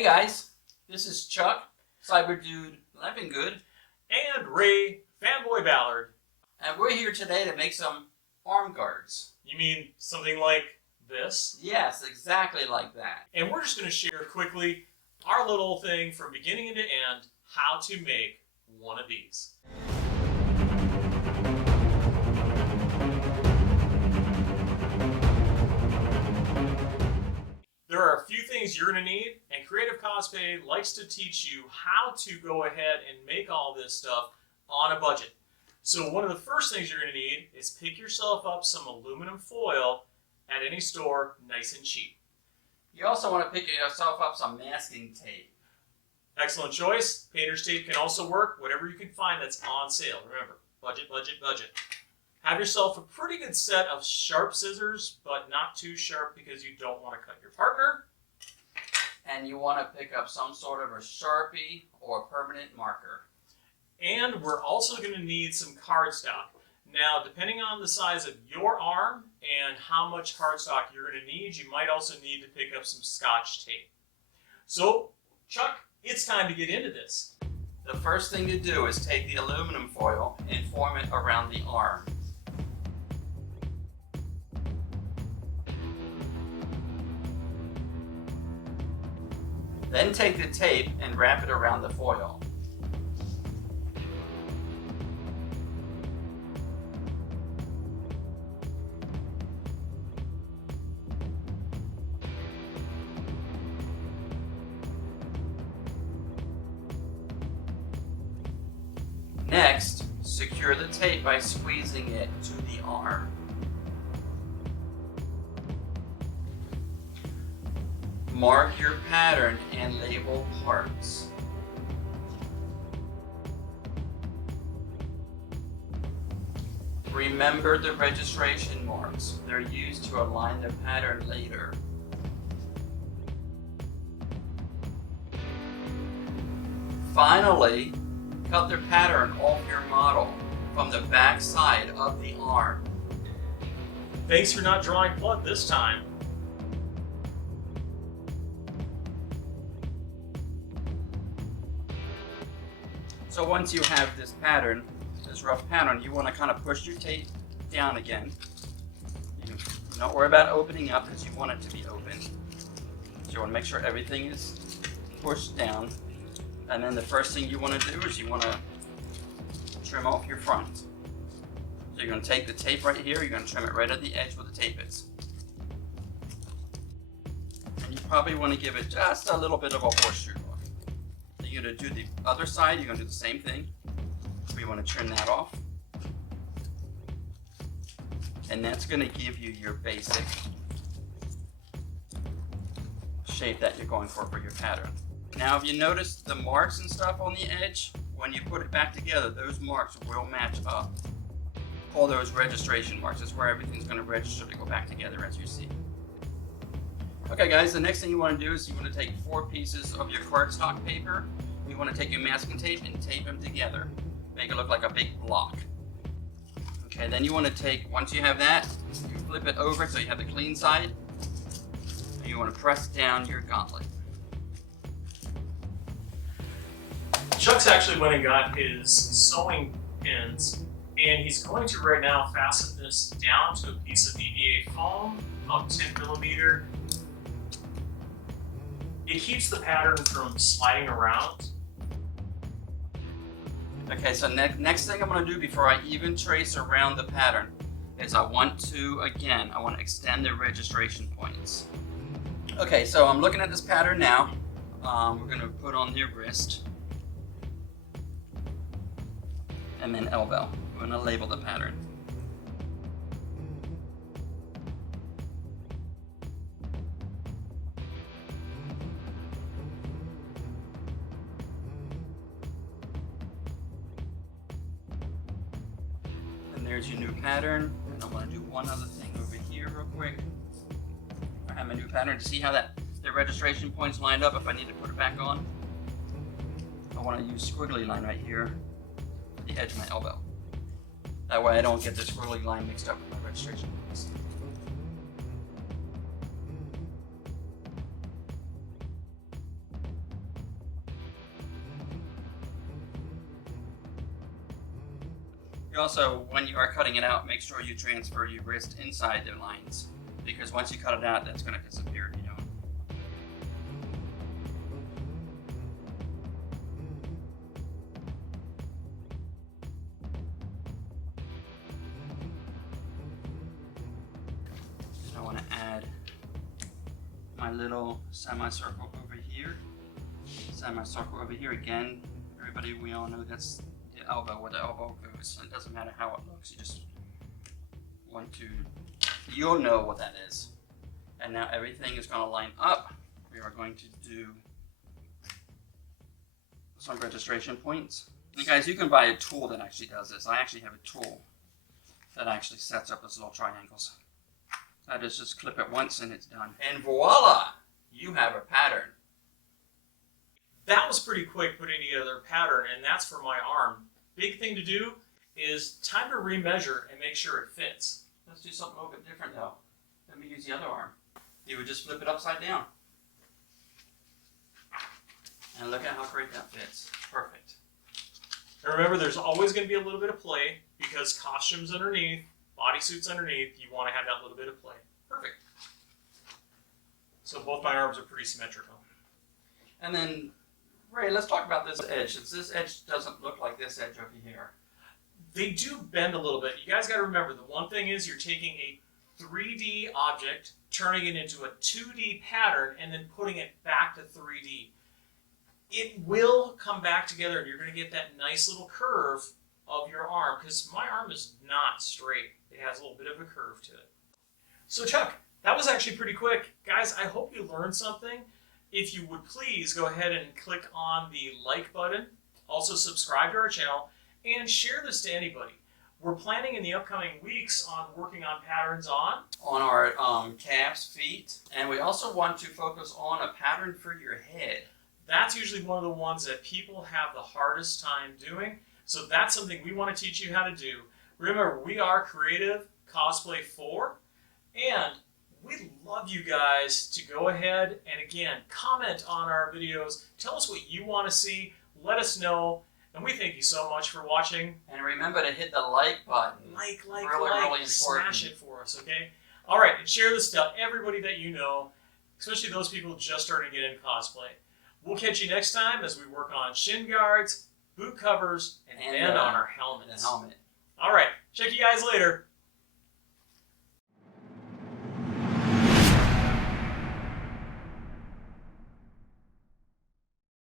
Hey guys, this is Chuck, Cyber Dude Living Good, and Ray, Fanboy Ballard. and we're here today to make some arm guards. You mean something like this? Yes, exactly like that. And we're just going to share quickly our little thing from beginning to end, how to make one of these. There are a few things you're going to need, and Creative Cosplay likes to teach you how to go ahead and make all this stuff on a budget. So one of the first things you're going to need is pick yourself up some aluminum foil at any store, nice and cheap. You also want to pick yourself up some masking tape. Excellent choice. Painter's tape can also work, whatever you can find that's on sale. Remember, budget, budget, budget. Have yourself a pretty good set of sharp scissors, but not too sharp because you don't want to cut your partner. And you want to pick up some sort of a Sharpie or permanent marker. And we're also going to need some cardstock. Now, depending on the size of your arm and how much cardstock you're going to need, you might also need to pick up some Scotch tape. So, Chuck, it's time to get into this. The first thing to do is take the aluminum foil and form it around the arm. Then take the tape and wrap it around the foil. Next, secure the tape by squeezing it to the arm. Mark your pattern and label parts. Remember the registration marks. They're used to align the pattern later. Finally, cut the pattern off your model from the back side of the arm. Thanks for not drawing blood this time. So once you have this pattern, this rough pattern, you want to kind of push your tape down again. You don't worry about opening up because you want it to be open. So you want to make sure everything is pushed down. And then the first thing you want to do is you want to trim off your front. So you're going to take the tape right here, you're going to trim it right at the edge where the tape is. And you probably want to give it just a little bit of a horseshoe look. So you're going to do the other side, you're going to do the same thing. So you want to trim that off. And that's going to give you your basic shape that you're going for your pattern. Now, if you notice the marks and stuff on the edge, when you put it back together, those marks will match up. Call those registration marks. That's where everything's going to register to go back together, as you see. Okay, guys, the next thing you want to do is you want to take 4 pieces of your cardstock paper. You want to take your masking tape and tape them together. Make it look like a big block. Okay, then you want to take, once you have that, you flip it over so you have the clean side. And you want to press down your gauntlet. Chuck's actually went and got his sewing pins, and he's going to right now fasten this down to a piece of EVA foam, about 10 millimeter. It keeps the pattern from sliding around. Okay, so next thing I'm going to do before I even trace around the pattern is I want to extend the registration points. Okay, so I'm looking at this pattern now. We're going to put on the wrist and then elbow. We're going to label the pattern. And there's your new pattern. And I want to do one other thing over here real quick. I have my new pattern to see how the registration points lined up if I need to put it back on. I want to use squiggly line right here at the edge of my elbow. That way I don't get the squiggly line mixed up with my registration points. also, when you are cutting it out, make sure you transfer your wrist inside the lines, because once you cut it out, that's going to disappear. You know. And I want to add my little semicircle over here. Semicircle over here again. Everybody, we all know that's the elbow, where the elbow goes. It doesn't matter how it looks. You just want to, you'll know what that is. And now everything is going to line up. We are going to do some registration points. And guys, you can buy a tool that actually does this. I actually have a tool that actually sets up those little triangles. I just clip it once and it's done. And voila! You have a pattern. That was pretty quick putting together a pattern, and that's for my arm. Big thing to do is time to remeasure and make sure it fits. Let's do something a little bit different though. Let me use the other arm. You would just flip it upside down. And look at how great that fits. Perfect. And remember, there's always going to be a little bit of play because costumes underneath, bodysuits underneath, you want to have that little bit of play. Perfect. So both my arms are pretty symmetrical. And then, Ray, let's talk about this edge. Since this edge doesn't look like this edge over here. They do bend a little bit. You guys got to remember, the one thing is you're taking a 3D object, turning it into a 2D pattern, and then putting it back to 3D. It will come back together, and you're going to get that nice little curve of your arm, because my arm is not straight. It has a little bit of a curve to it. So Chuck, that was actually pretty quick. Guys, I hope you learned something. If you would please go ahead and click on the like button, also subscribe to our channel, and share this to anybody. We're planning in the upcoming weeks on working on patterns on our calves, feet, and we also want to focus on a pattern for your head. That's usually one of the ones that people have the hardest time doing. So that's something we want to teach you how to do. Remember, we are Creative Cosplay Fore, and we'd love you guys to go ahead and, again, comment on our videos. Tell us what you want to see. Let us know. And we thank you so much for watching. And remember to hit the like button. Really important. Smash it for us, okay? All right, and share this to everybody that you know, especially those people just starting to get into cosplay. We'll catch you next time as we work on shin guards, boot covers, and bend on our helmets. The helmet. All right, check you guys later.